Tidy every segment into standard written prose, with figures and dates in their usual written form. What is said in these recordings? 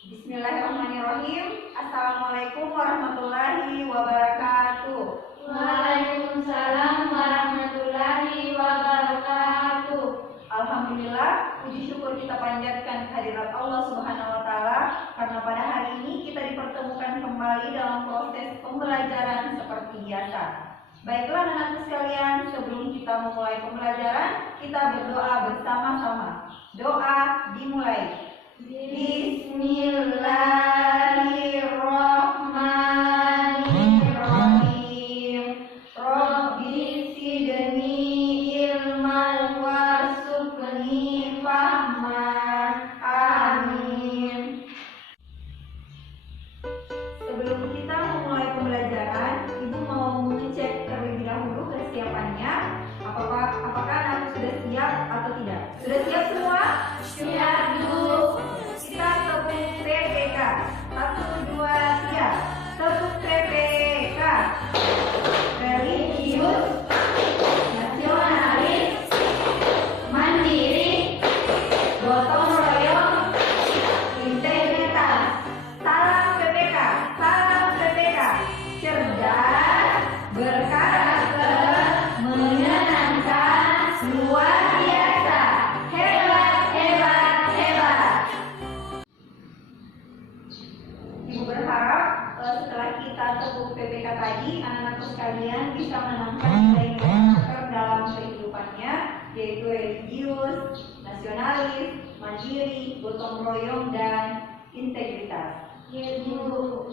Bismillahirrahmanirrahim. Assalamualaikum warahmatullahi wabarakatuh. Waalaikumsalam warahmatullahi wabarakatuh. Alhamdulillah, puji syukur kita panjatkan kehadirat Allah Subhanahu wa taala karena pada hari ini kita dipertemukan kembali dalam proses pembelajaran seperti biasa. Baiklah anak-anakku sekalian, sebelum kita memulai pembelajaran, kita berdoa bersama-sama. Doa dimulai. Bismillahirrahmanirrahim. Rabbi zidni ilman warzuqni fahman. Amin. Sebelum kita memulai pembelajaran, Ibu mau mengecek terlebih dahulu kesiapannya. Apakah anak sudah siap atau tidak? Sudah siap semua? Siap, Bu. Kita tepuk PPK. 1, 2, 3. Tepuk PPK. Religius, nasionalis, mandiri, gotong royong, integritas. Salam PPK, salam PPK. Cerdas, berkarakter, menyenangkan, luar biasa. Hebat, hebat, hebat. Ibu berharap setelah kita tepuk PPK tadi, anak-anakku sekalian bisa menanamkan nilai-nilai karakter dalam kehidupannya, yaitu religius, nasionalis, mandiri, gotong royong, dan integritas. Ya, Bu.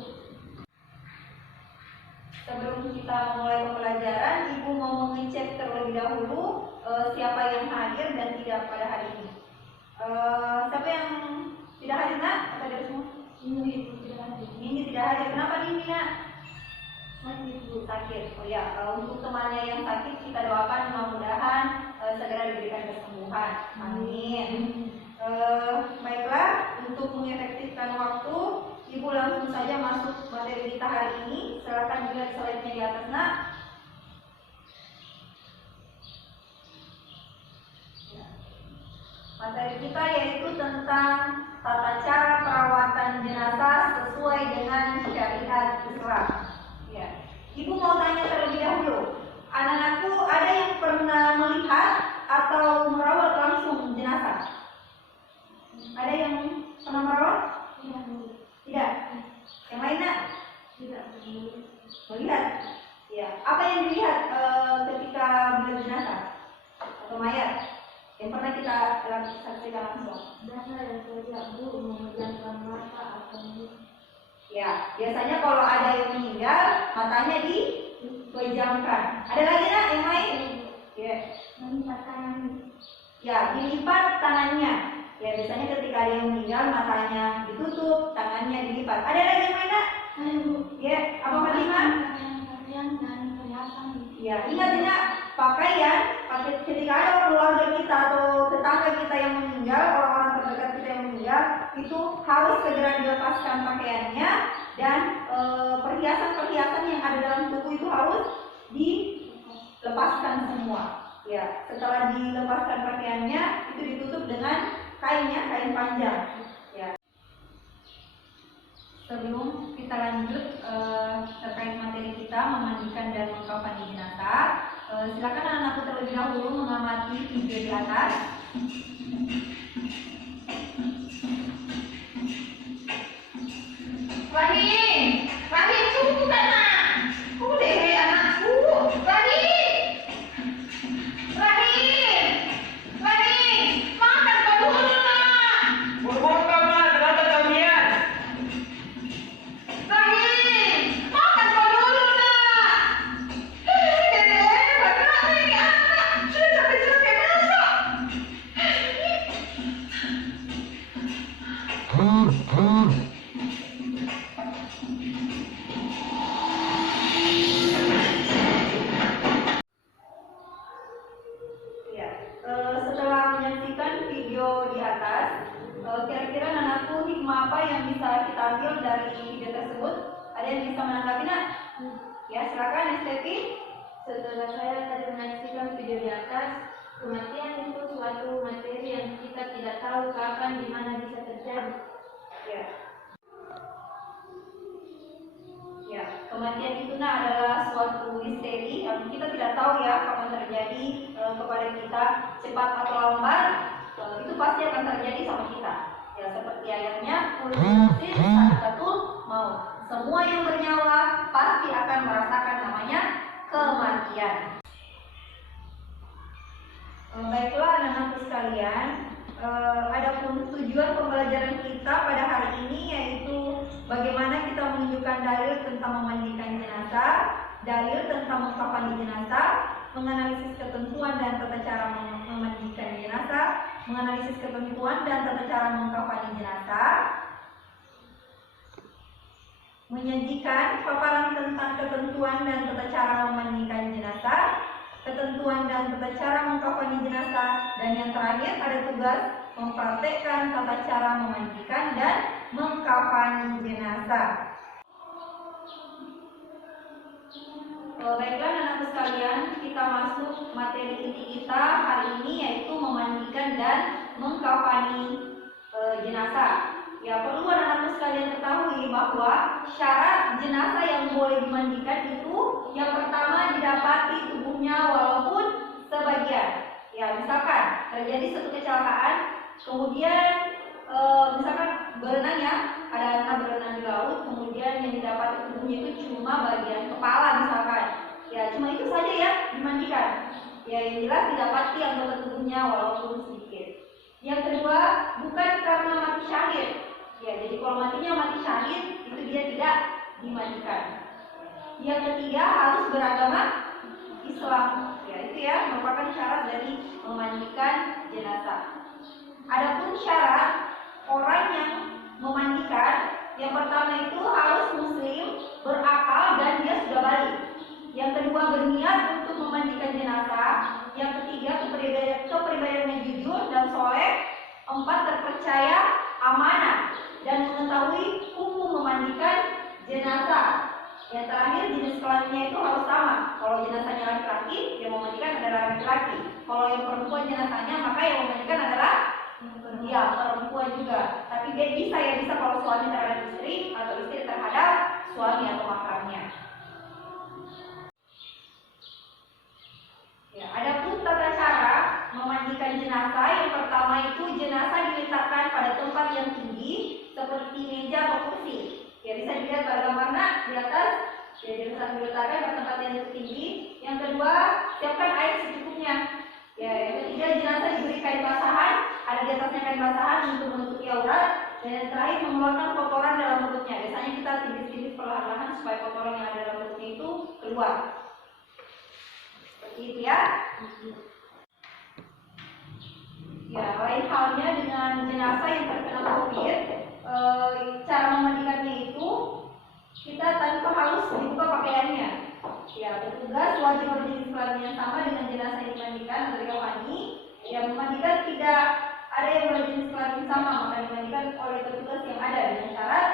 Sebelum kita mulai pembelajaran, Ibu mau mengecek terlebih dahulu siapa yang hadir dan tidak pada hari ini. Siapa yang tidak hadir, Nak? Apa dari semua? Ini tidak hadir. Ini tidak hadir. Kenapa ini, Nak? Sakit, Bu. Sakit. Oh ya, untuk temannya yang sakit kita doakan mudah-mudahan segera diberikan kesembuhan. Amin. Baiklah, untuk mengefektifkan waktu, Ibu langsung saja masuk materi kita hari ini. Silakan dilihat slide-nya di atas, Nak. Materi kita yaitu tentang tata cara perawatan jenazah sesuai dengan syariat Islam. Ya. Ibu mau tanya terlebih dahulu, anak-anakku ada yang pernah melihat atau merawat langsung jenazah? Ada yang pernah merawat? Tidak, Bu. Tidak. Yang lain, Nak? Tidak, Bu. Melihat. Ya. Apa yang dilihat ketika melihat jenazah atau mayat? Yang pernah kita saksikan langsung. Biasa yang saya lihat, Bu, memejamkan mata atau Ya, biasanya kalau ada yang meninggal, matanya dipejamkan. Ada lagi, Nak, yang lain? Ya. melipat tangan. Ya, dilipat tangannya. Ya, biasanya ketika ada yang meninggal, matanya ditutup, tangannya dilipat. Ada lagi yang lain, Nak? Ada, Bu. Ya, apa Fatimah? Pakaian dan perhiasan. Ya, ingat Nak, pakaian ketika ada keluarga kita atau tetangga kita yang meninggal, orang-orang terdekat kita yang meninggal, itu harus segera dilepaskan pakaiannya dan perhiasan-perhiasan yang ada dalam tubuh itu harus dilepaskan semua. Ya, setelah dilepaskan pakaiannya, itu ditutup dengan kainnya, kain panjang. Ya. Sebelum kita lanjut terkait materi kita memandikan dan mengkafani jenazah, silakan anak-anakku terlebih dahulu mengamati video di atas. Rahim, Rahim tunggu kan, Nak? Tunggu deh anakku. Rahim, Rahim, Rahim, makan kau dulu, Nak. Bukan, Ma, kenapa kalian? Rahim, makan kau dulu, Nak. Dede, bagaimana ini anak? Sudah capek-capek masak. Ya, setelah menyaksikan video di atas, kira-kira anakku hikmah apa yang bisa kita ambil dari video tersebut? Ada yang bisa menanggapi, Nak? Ya, silakan Estefi. Setelah saya tadi menyaksikan video di atas, kematian itu suatu materi yang kita tidak tahu kapan di mana bisa terjadi. Ya. kematian itu adalah suatu misteri yang kita tidak tahu ya kapan terjadi kepada kita, cepat atau lambat itu pasti akan terjadi sama kita. Ya seperti ayatnya, sakatul maut. Semua yang bernyawa pasti akan merasakan namanya kematian. Baiklah anak-anakku sekalian, adapun tujuan pembelajaran kita pada hari ini yaitu bagaimana kita menunjukkan dalil tentang memandikan jenazah, dalil tentang mengkafani jenazah, menganalisis ketentuan dan tata cara memandikan jenazah, menganalisis ketentuan dan tata cara mengkafani jenazah, menyajikan paparan tentang ketentuan dan tata cara memandikan jenazah, ketentuan dan tata cara mengkafani jenazah, dan yang terakhir ada tugas mempraktekkan tata cara memandikan dan mengkafani jenazah. Baiklah anak-anak sekalian, kita masuk materi inti kita hari ini yaitu memandikan dan mengkafani jenazah. Ya, perlu anak-anak sekalian ketahui bahwa syarat jenazah yang boleh dimandikan itu yang pertama didapati tubuhnya walaupun sebagian. Ya, misalkan terjadi suatu kecelakaan, kemudian misalkan berenang ya, ada anak berenang di laut, kemudian yang didapati tubuhnya itu cuma bagian kepala misalkan. Ya, cuma itu saja ya dimandikan. Ya, yang jelas didapati anggota tubuhnya walaupun sedikit. Yang kedua, bukan karena mati syahid. Ya, jadi kalau matinya mati syahid itu dia tidak dimandikan. Yang ketiga, harus beragama Islam. Ya, itu ya merupakan syarat dari memandikan jenazah. Adapun syarat orang yang memandikan, yang pertama itu harus muslim, berakal dan dia sudah balik. Yang kedua, berniat untuk memandikan jenazah. Yang ketiga, kepribadiannya jujur dan soleh. 4, terpercaya, amanah, dan mengetahui hukum memandikan jenazah. Yang terakhir, jenis kelaminnya itu harus sama. Kalau jenazahnya laki-laki, yang memandikan adalah laki-laki. Kalau yang perempuan jenazahnya, maka yang memandikan adalah ya perempuan juga. Tapi dia bisa kalau suami terhadap istri atau istri terhadap suami atau mahramnya. Ya, adapun tata cara memandikan jenazah, yang pertama itu jenazah diletakkan pada tempat yang tinggi seperti meja atau kursi. Ya, bisa dilihat pada gambarnya di atas. Ya, jenazah diletakkan pada tempat yang tinggi. Yang kedua, siapkan air secukupnya. Ya, yang ketiga, jenazah diberi kain basahan, ada di atasnya kain basahan untuk menutupi aurat. Dan yang terakhir, mengeluarkan kotoran dalam perutnya. Biasanya kita tibis-tibis perlahan-lahan supaya kotoran yang ada dalam perutnya itu keluar. Seperti itu ya. Ya, lain halnya dengan jenazah yang terkena COVID, cara memandikannya itu kita tanpa harus dibuka pakaiannya. Ya, petugas wajib berjenis kelamin yang sama dengan jenazah yang dimandikan atau dikafani. Ya, memandikan tidak ada yang berjenis kelamin sama, maka dimandikan oleh petugas yang ada dengan syarat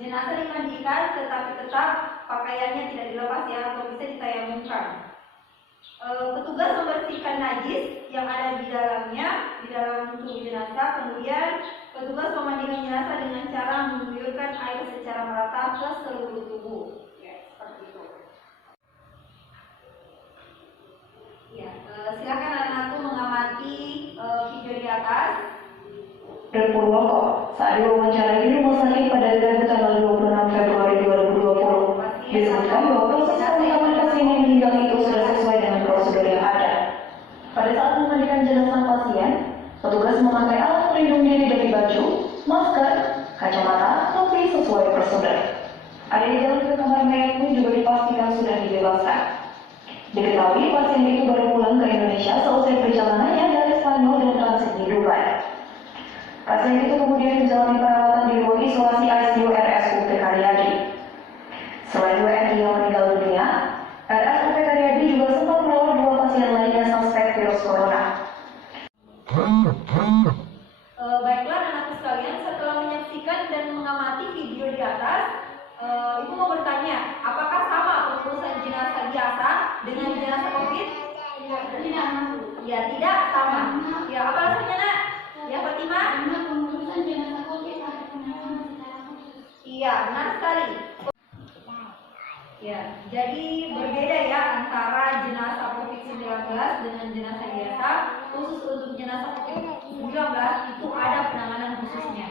jenazah dimandikan tetapi tetap pakaiannya tidak dilepas ya, atau bisa ditayamumkan. Petugas membersihkan najis yang ada di dalamnya, di dalam tubuh jenazah. Kemudian petugas memandikan jenazah dengan cara mengguyurkan air secara merata ke seluruh tubuh. Ya, seperti itu. Ya, silakan anak-anakku mengamati video di atas. Dan Purwoko saat diwawancarai di rumah sakit pada Rabu tanggal 26 Februari 2020 disebutkan bahwa proses pemakaman pasien yang meninggal itu sudah sesuai dengan prosedur yang ada. Pada saat memandikan jenazah pasien, petugas memakai alat pelindung diri dari baju, masker, kacamata, topi sesuai prosedur. Ada di jalan ke kamar mayat pun juga dipastikan sudah dibebaskan. Diketahui pasien itu baru pulang ke Indonesia seusai perjalanannya dari Spanyol dan transit di Dubai. Pasien itu kemudian menjalani perawatan di ruang isolasi ICU RSUP Karyadi. Selain WNI yang meninggal dunia, RSUP Karyadi juga sempat merawat 2 pasien lainnya suspek virus corona. Baiklah anak-anak sekalian, setelah menyaksikan dan mengamati video di atas, Ibu mau bertanya, apakah sama pengurusan jenazah biasa dengan jenazah COVID? Tidak, Ya, tidak sama. Ya, apa alasannya nak? Ya, Fatimah? karena pengurusan jenazah COVID ada penanganan secara khusus. Iya, benar sekali. Ya, jadi berbeda ya antara jenazah COVID-19 dengan jenazah biasa. Khusus untuk jenazah COVID-19 itu ada penanganan khususnya.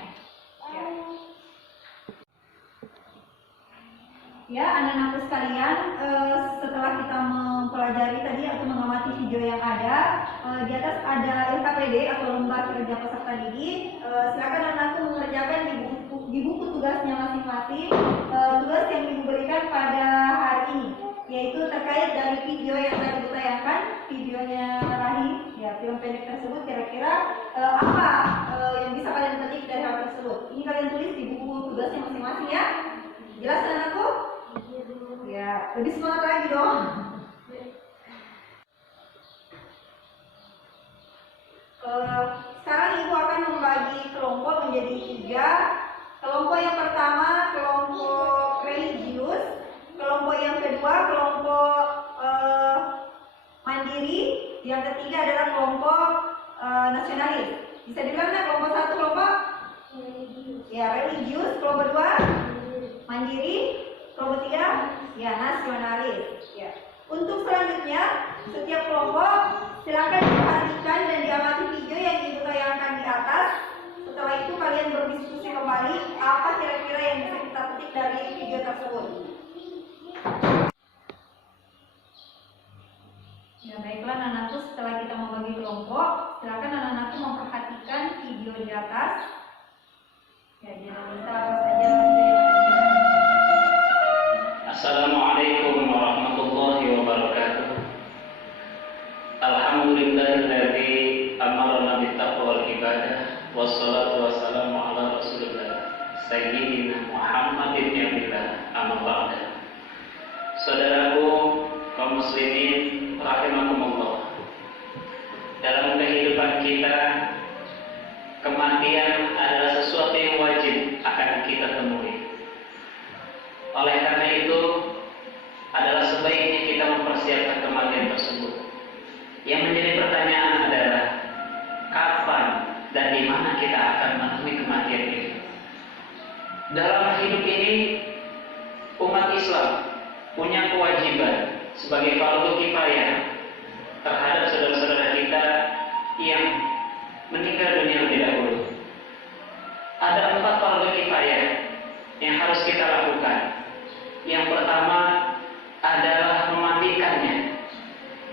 Ya, anak-anakku sekalian, setelah kita mempelajari tadi atau mengamati video yang ada, di atas ada LKPD atau lembar kerja peserta didik. Silakan anak-anakku mengerjakan di buku tugasnya masing-masing tugas yang diberikan pada hari ini, yaitu terkait dari video yang tadi ditayangkan, videonya Rahim, ya film pendek tersebut kira-kira apa yang bisa kalian petik dari hal tersebut. Ini kalian tulis di buku tugasnya masing-masing ya. Jelas anakku? Ya, lebih semangat lagi dong. Sekarang ibu akan membagi kelompok menjadi 3. Kelompok yang pertama kelompok religius, kelompok yang kedua kelompok mandiri, yang ketiga adalah kelompok nasionalis. Bisa dibilang kelompok 1 kelompok ya religius, kelompok 2 mandiri, kelompok 3 ya nasionalis. Ya. Untuk selanjutnya setiap kelompok silakan diperhatikan dan diamati video yang ibu tayangkan di atas. Setelah itu kalian berdiskusi kembali apa kira-kira yang bisa kita petik dari video tersebut. Ya baiklah anak-anakku, setelah kita membagi kelompok, silakan anak-anakku memperhatikan video di atas. Ya jangan lupa apa saja. Assalamualaikum warahmatullahi wabarakatuh. Alhamdulillahilladzi amarna bittaqwal ibadah wassalatu wassalamu ala rasulillah sayyidina Muhammadin yabillah amma ba'da. Saudaraku kaum muslimin rahimakumullah, dalam kehidupan kita kematian adalah sesuatu yang wajib akan kita temui. Oleh karena itu adalah sebaiknya kita mempersiapkan kematian tersebut. Yang menjadi pertanyaan adalah kapan dan di mana kita akan menemui kematian ini. Dalam hidup ini umat Islam punya kewajiban sebagai fardu kifayah terhadap saudara-saudara kita yang meninggal dunia lebih dahulu. Ada 4 fardu kifayah yang harus kita lakukan. Yang pertama adalah memandikannya,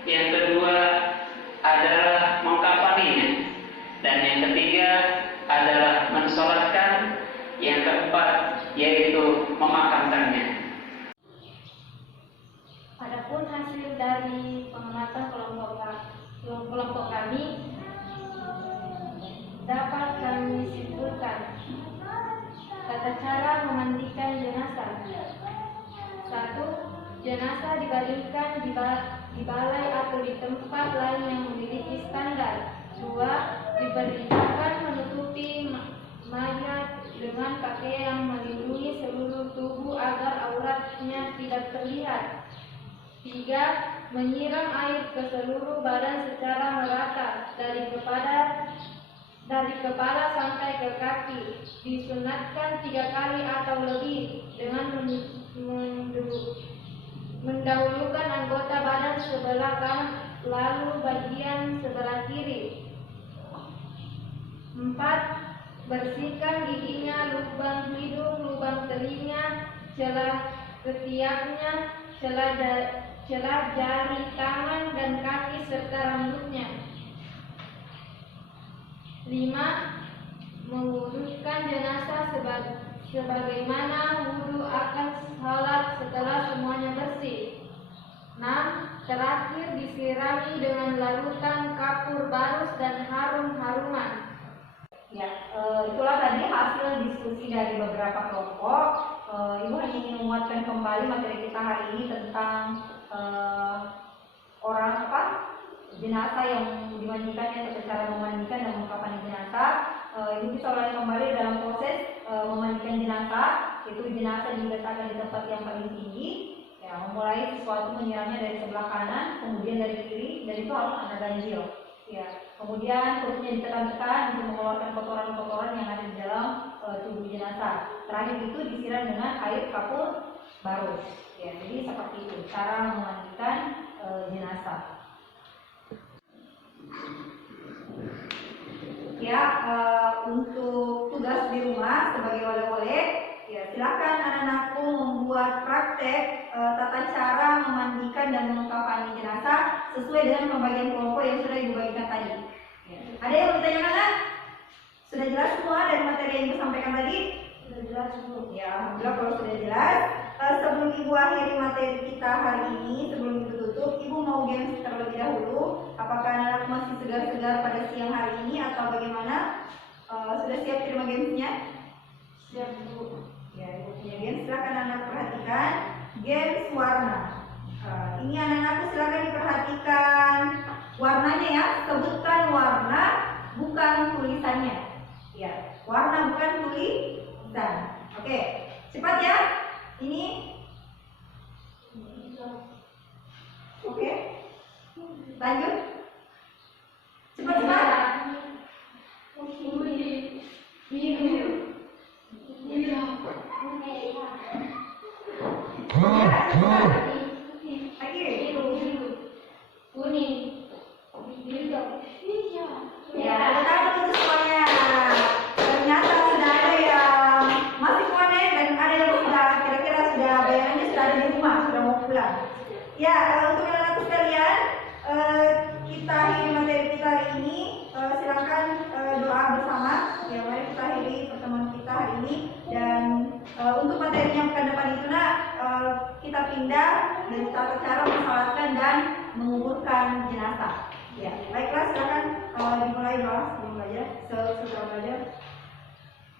yang kedua adalah mengkafaninya, dan yang ketiga adalah mensolatkan, yang keempat yaitu memakamkannya. Adapun hasil dari pengamatan kelompok kami dapat kami simpulkan. Tata cara memandikan jenazah. 1. Jenazah dibaringkan di balai atau di tempat lain yang memiliki standar. 2. Diperintahkan menutupi mayat dengan pakaian yang melindungi seluruh tubuh agar auratnya tidak terlihat. 3. Menyiram air ke seluruh badan secara merata dari kepala sampai ke kaki. Disunatkan 3 kali atau lebih dengan mendahulukan anggota badan sebelah kanan lalu bagian sebelah kiri. 4. Bersihkan giginya, lubang hidung, lubang telinga, celah ketiaknya, celah jari tangan dan kaki serta rambutnya. 5. Mewudhukan jenazah sebagaimana wudhu akan salat setelah semuanya bersih. 6. Terakhir disirami dengan larutan kapur barus dan harum-haruman. Ya, itulah tadi hasil diskusi dari beberapa kelompok. Ibu hanya ingin menguatkan kembali materi kita hari ini tentang jenazah yang dimandikannya atau cara memandikan dan mengkafani jenazah. Ibu bisa ulangi kembali dalam proses memandikan jenazah, yaitu jenazah diletakkan di tempat yang paling tinggi. Ya, memulai sesuatu menyiramnya dari sebelah kanan, kemudian dari kiri, dan itu harus ada ganjil. Ya, kemudian perutnya ditekan-tekan untuk mengeluarkan kotoran-kotoran yang ada di dalam tubuh jenazah. Terakhir itu disiram dengan air kapur barus. Ya, jadi seperti itu cara memandikan jenazah. Ya, untuk tugas di rumah sebagai wali-wali, ya silakan anak-anakku membuat praktek tata cara memandikan dan mengkafani jenazah sesuai dengan pembagian kelompok yang sudah dibagikan tadi. Ya. Ada yang mau ditanyakan, Nak? Sudah jelas semua dari materi yang Ibu sampaikan tadi? Sudah jelas semua. Ya, alhamdulillah kalau sudah jelas. Sebelum Ibu akhiri materi kita hari ini, sebelum Ibu tutup, Ibu mau games terlebih dahulu. Apakah anak masih segar-segar pada siang hari ini atau bagaimana? Sudah siap terima gamesnya? Siap, Bu. Ya, Ibu punya games. Silakan anak perhatikan. Games warna. Ini anak-anakku silakan diperhatikan warnanya ya. Sebutkan warna, bukan tulisannya. Ya, warna bukan tulisan. Oke, cepat ya. Ini. Oke. Lanjut. Cepat-cepat. Ya, tepuk tangan untuk semuanya. Ternyata sudah ada yang masih connect dan ada yang sudah kira-kira sudah bayangannya sudah ada di rumah, sudah mau pulang. Ya, untuk anak-anak sekalian, kita akhiri materi kita hari ini. Silakan doa bersama. Ya, mari kita akhiri pertemuan kita hari ini. Dan untuk materi yang pekan depan itu, Nak, kita pindah dari tata cara mensalatkan dan menguburkan jenazah. Ya, baiklah, silakan dimulai doa sebelum belajar, setelah belajar.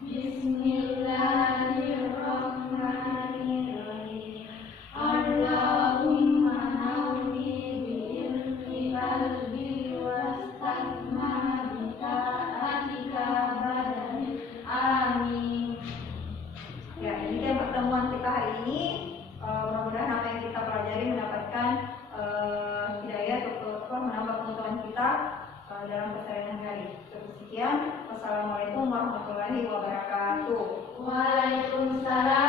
Bismillahirrahmanirrahim. Allahumma nawwir bi qalbi wastahma bi ta'atika badani. Amin. Ya, demikian pertemuan kita hari ini. Mudah-mudahan apa yang kita pelajari mendapatkan hidayah atau menambah pengetahuan kita dalam keseharian hari. Sekian, wassalamualaikum warahmatullahi wabarakatuh. Waalaikumsalam